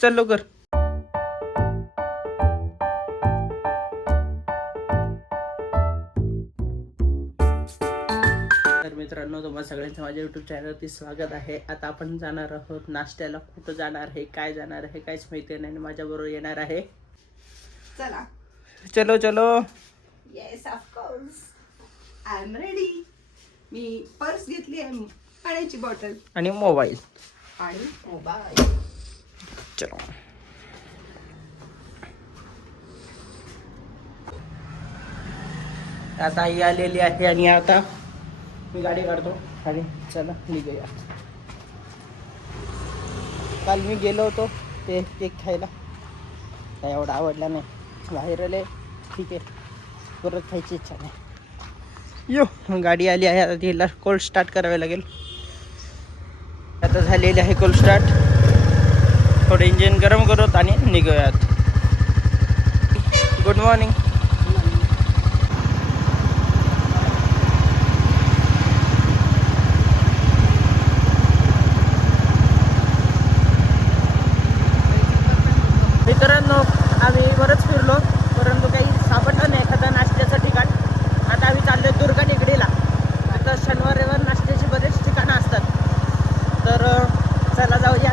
चल लवकर. तर मित्रांनो, तुम्हाला सगळ्यांचं माझ्या युट्यूब चॅनलवरती स्वागत आहे. आता आपण जाणार आहोत नाश्त्याला. कुठं जाणार आहे, काय जाणार आहे, काहीच माहिती नाही. माझ्या बरोबर येणार आहे. चला. चलो चलो. Yes of course I am ready. Me purse घेतली आहे, पाण्याची बॉटल आणि मोबाईल. चलो. आता आई आलेली आहे आणि आता मी गाडी काढतो आणि चला निघूया. काल मी गेलो होतो ते केक खायला, काय एवढा आवडला नाही. बाहेर आले ठीक आहे, परत खायची इच्छा नाही. यो गाडी आली आहे, आता तिला कोल्ड स्टार्ट करावे लागेल. आता झालेली आहे कोल्ड स्टार्ट. थोडं इंजिन गरम करत आणि निघूयात. Good morning. मित्रांनो, आम्ही बरंच फिरलो, परंतु काही सापडलं नाही एखादं नाश्त्याचं ठिकाण. आता आम्ही चाललो दुर्गा टेकडीला. आता शनिवार रविवार नाश्त्याची बरेच ठिकाणं असतात, तर चला जाऊया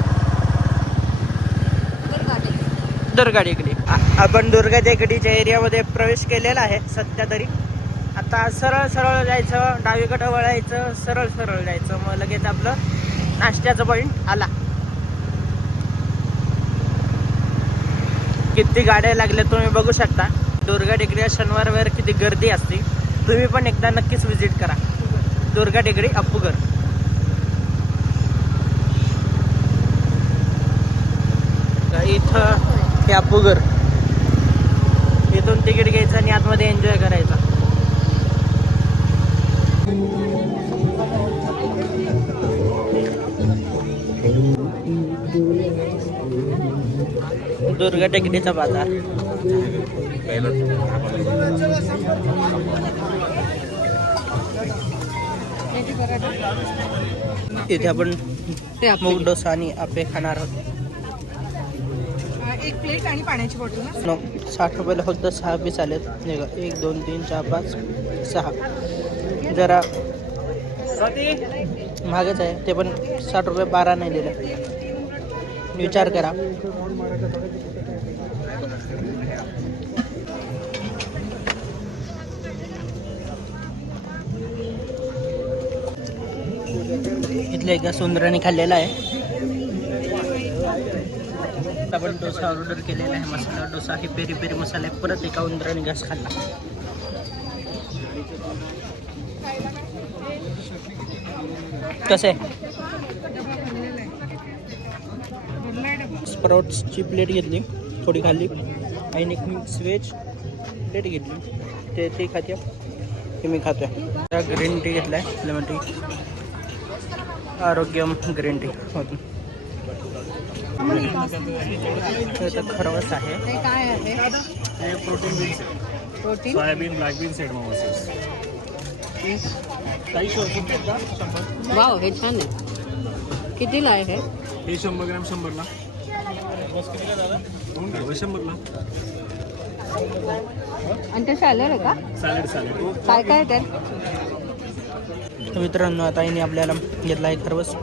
दुर्गा टेकडी. आपण दुर्गा टेकडीच्या एरियामध्ये प्रवेश केलेला आहे सध्या तरी. आता सरळ सरळ जायचं, डावीकडं वळायचं, सरळ सरळ जायचं, मग लगेच आपलं नाश्त्याचं पॉईंट आला. किती गाड्या लागल्या तुम्ही बघू शकता. दुर्गा टेकडीला शनिवारवर किती गर्दी असते. तुम्ही पण एकदा नक्कीच विजिट करा दुर्गा टेकडी अप्पूगर. इथं हे अप्पूगर, इथून तिकीट घ्यायचं आणि आतमध्ये एन्जॉय करायचा. दुर्गा टेकडीचा बाजार. इथे आपण मूग डोसा आणि आप्पे खाणार आहोत. एक प्लेट आणि पाण्याची बॉटल ना. 60 रुपयाला फक्त 6 पीस आलेत. 1 2 3 4 5 6. जरा महागच आहे ते पण. 60 रुपये 12 नाही दिले. विचार करा. इथल्या एका सुंदराने खाल्लेला आहे. आपण डोसा ऑर्डर केलेला आहे, मसाला डोसा. हे पेरी पेरी मसाला आहे. परत एका उंदराने घास खाल्ला. कसं आहे? स्प्राउट्सची प्लेट घेतली, थोडी खाल्ली. आणि एक मिक्स व्हेज प्लेट घेतली, ते खाते. हे मी खातोय. ग्रीन टी घेतला आहे, lemon tea. Arogyam green tea होती. खरवस आहे. काय आहे? हे protein beans, protein soybean, black beans, एड मोमोसेस. काही वाव, हे छान आहे. कितीला आहे हे? हे 100 ग्रॅम 100ला. 100ला. आणि ते सॅलड आहे का? सॅलड. काय काय ते? मित्रांनो, आता आईने आपल्याला घेतला आहे खरवस.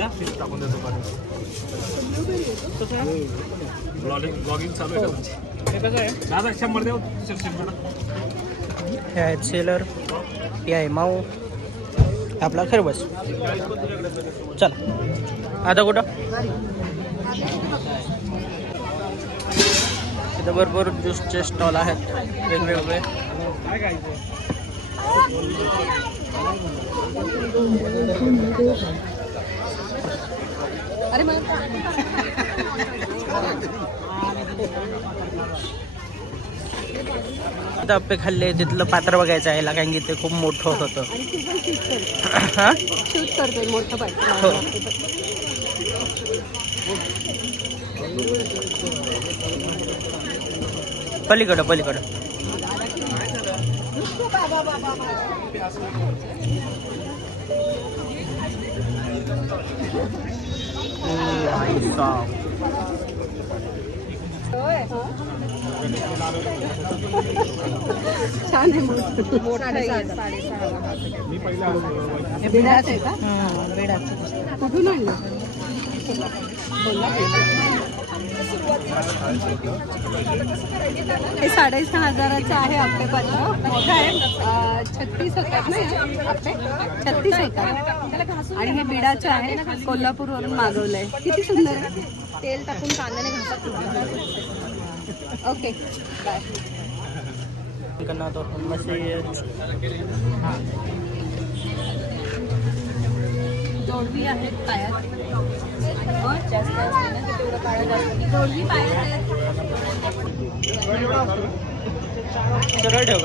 टाकून देतो पाणी. ब्लॉगिंग चालू आहे का? हे कसं आहे दादा? 100 देऊ. 100. हे आहेत सेलर, हे आहे माऊ, आपला खरवस. चल आता कुठं? इथं भरपूर ज्यूसचे स्टॉल आहेत वेगवेगळे. अरे आता आप्पे खाल्ले, तिथलं पात्र बघायचं आहे कारण की ते खूप मोठं होतं. हां, शूट करतोय मोठं पात्र. हो. पलीकडं पलीकडं. छान आहे बिडाचं आहे का? बेडाचं. कुठून आणलं? हे 6,500 आहे आपले पत्र. मोठं आहे. 36 होतात ना हे आपले? 36 होतात. आणि हे बिडाचं आहे, कोल्हापूरवरून मागवलंय. किती सुंदर आहे. तेल टाकून कांद्याने घासत. Okay bye. तो मसेज. जोडवी आहेत पायात. जोडवी पायात आहेत. सरळ ठेव.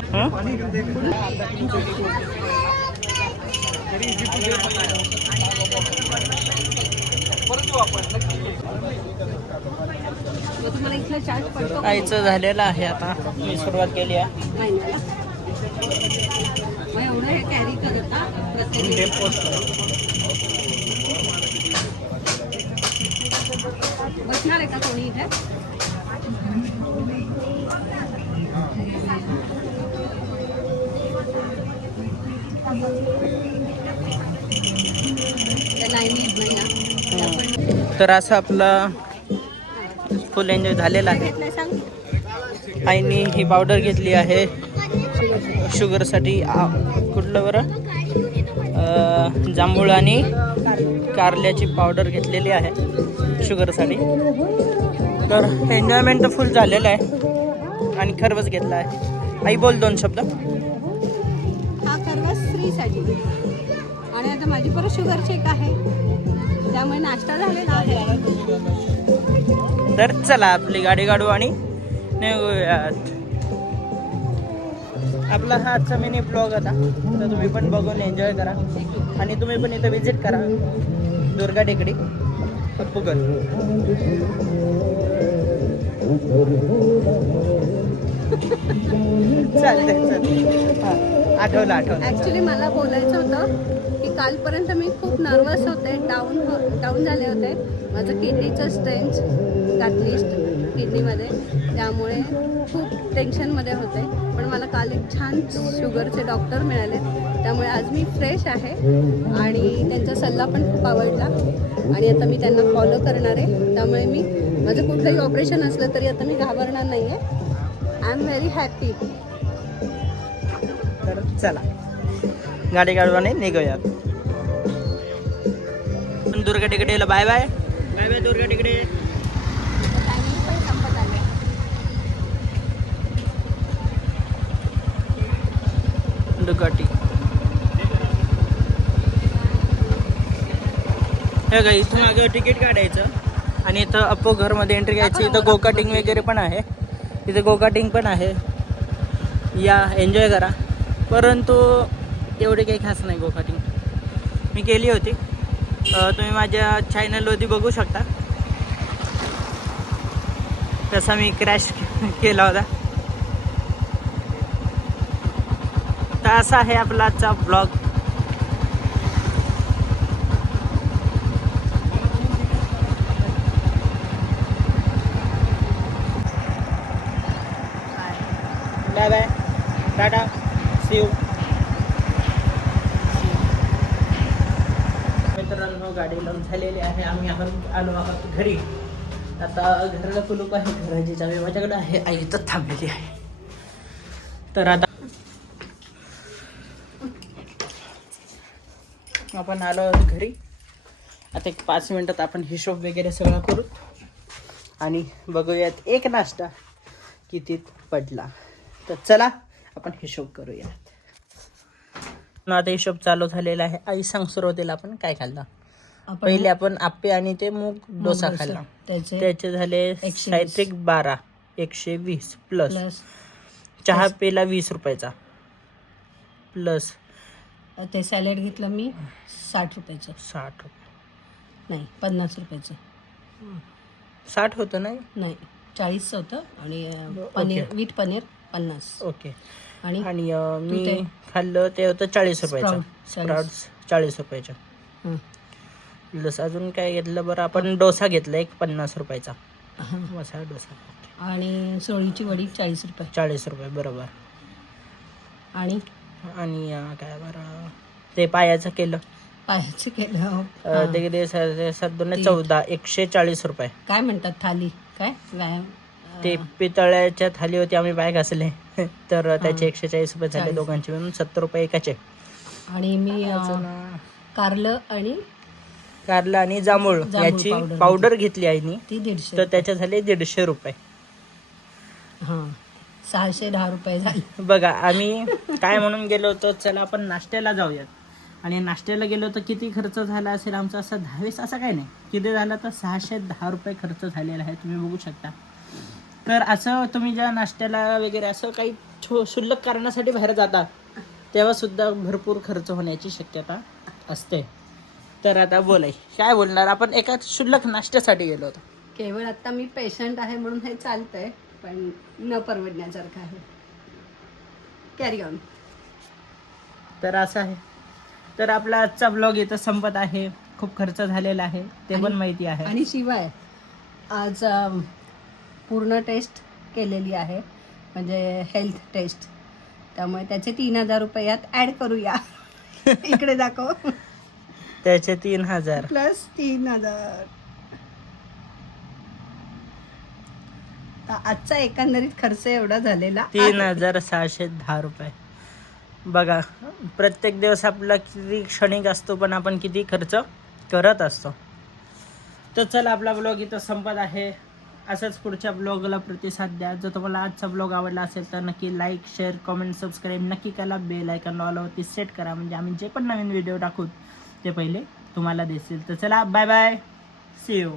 तुम्हाला इथलं चार्ज पडतो आईचं झालेलं आहे आता. मी सुरुवात केली आहे. महिन्याला. मग एवढं हे कॅरी करता प्रत्येक बसणार आहे का कोणी इथे? तर असं आपला फुल एन्जॉय झालेला आहे. आईनी ही पावडर घेतली आहे शुगरसाठी. कुठलं बरं, जांभूळ आणि कारल्याची पावडर घेतलेली आहे शुगरसाठी. तर एन्जॉयमेंट तर फुल झालेलं आहे. आणि खरवस घेतला आहे. आई बोल 2 शब्द. हा खरवस स्त्रीसाठी. आणि आता माझी परत शुगर चेक आहे, त्यामुळे नाश्ता झालेला आहे. तर चला आपली गाडी काढू आणि निघूयात. आपला हा आजचा मिनी ब्लॉग होता. तर तुम्ही पण बघून एन्जॉय करा. आणि तुम्ही पण इथं विजिट करा, दुर्गा टेकडी अप्पूगड. चालतंय. आठवलं. ॲक्च्युली मला बोलायचं होतं की कालपर्यंत मी खूप नर्वस होते, डाऊन झाले होते. माझं किडनीचं स्टेंट घातली किडनीमध्ये, त्यामुळे खूप टेन्शनमध्ये होते. पण मला काल एक छान शुगरचे डॉक्टर मिळाले, त्यामुळे आज मी फ्रेश आहे. आणि त्यांचा सल्ला पण खूप आवडला आणि आता मी त्यांना फॉलो करणार आहे. त्यामुळे मी माझं कुठलंही ऑपरेशन असलं तरी आता मी घाबरणार नाही आहे. I am very happy. तर चला गाडी काढू आणि निघूयात. दुर्गा टेकडीला bye bye. Bye bye Durga Tekdi. Ducati हे का इथून मागं तिकीट काढायचं आणि इथं अप्पो घरमध्ये एंट्री घ्यायची. इथं गोकाटिंग वगैरे पण आहे. इथं गोकाटिंग पण आहे. या एन्जॉय करा. परंतु एवढे काही खास नाही गोकाटिंग. मी केली होती, तुम्ही माझ्या चॅनलवरती बघू शकता. तसा मी क्रॅश केला होता. तर असा आहे आपला आजचा ब्लॉग. बाय बाय, टाटा, सी यू. मित्रांनो गाडी लावून झालेली आहे. आम्ही आलो आहोत घरी. आता घराला कुलूप आहे. घराची चावी माझ्याकडे आहे. आई तर थांबलेली आहे. तर आता आपण आलो आहोत घरी. आता एक 5 मिनिटात आपण हिशोब वगैरे सगळं करू आणि बघूयात एक नाश्ता कितीत पडला. तर चला आपण हिशोब करूयात. आता हिशोब चालू झालेला आहे. आई सांग सुरुवातीला आपण काय खाल्लं. पहिले आपण आप्पे आणि ते मूग डोसा खाल्ला. त्याचे झाले काहीतरी 12, 120 प्लस चहा पेला 20 रुपयाचा प्लस ते सॅलेड घेतलं मी 60 रुपयाचं. 60 रुपये नाही 50 रुपयाचं. 60 होतं नाही 40 होतं. आणि पनीर विथ पनीर 50. ओके. आणि मी खाल्लं ते होतं 40 रुपयाचं. स्प्राउट्स 40 रुपयाचं. प्लस अजून काय घेतलं बरं आपण. डोसा घेतला एक 50 रुपयाचा. मसाला डोसा आणि सोळीची वडी 40 रुपये. 40 रुपये बरोबर. आणि काय बरं ते पायाचं केलं पायाचं केलं ते 14 140 रुपये. काय म्हणतात थाली काय ते पितळ्याच्या थाली होती, आम्ही पाय घासले तर त्याचे 140 रुपये झाले 40. दोघांचे मिळून 70 रुपये एकाचे. आणि मी कारलं आणि जांभूळ याची पावडर घेतली आईनी, ती 150. तर त्याचे झाले 150 रुपये. हां 610 रुपये झाले. बघा आम्ही काय म्हणून गेलो होतो, चला आपण नाश्त्याला जाऊयात. आणि नाश्त्याला गेलो तर किती खर्च झाला असेल आमचा, असं 10-20 असं काही नाही, किती झालं तर 610 रुपये खर्च झालेला आहे, तुम्ही बघू शकता. तर असं तुम्ही ज्या नाश्त्याला वगैरे असं काही क्षुल्लक कारणासाठी बाहेर जाता तेव्हा सुद्धा भरपूर खर्च होण्याची शक्यता असते. तर आता काय बोलणार आपण, एका क्षुल्लक नाश्त्यासाठी गेलो होतो. केवळ आता मी पेशंट आहे म्हणून हे चालतंय, पण न परवडण्यासारखं आहे. Carry on. तर असं आहे. तर आपला आजचा ब्लॉग इथं संपत आहे. खूप खर्च झालेला आहे ते पण माहिती आहे. आणि शिवाय आज पूर्ण टेस्ट केलेली आहे, म्हणजे हेल्थ टेस्ट, त्यामुळे त्याचे 3000 रुपये यात ॲड करूया. इकडे दाखव. त्याचे 3000 प्लस 3000. आजचा एकंदरीत खर्च एवढा झालेला 3610 रुपये. बघा प्रत्येक दिवस आपला किती क्षणिक असतो, पण आपण किती खर्च करत असतो. तर चला आपला ब्लॉग इथं संपत आहे. असंच पुढच्या ब्लॉगला प्रतिसाद द्या. जर तुम्हाला आजचा ब्लॉग आवडला असेल तर नक्की लाईक, शेअर, कमेंट, सबस्क्राईब नक्की करा. बेल आयकॉन ऑलवरती सेट करा, म्हणजे आम्ही जे पण नवीन व्हिडिओ टाकू ते पहिले तुम्हाला दिसतील. तर चला बाय बाय, सी यू.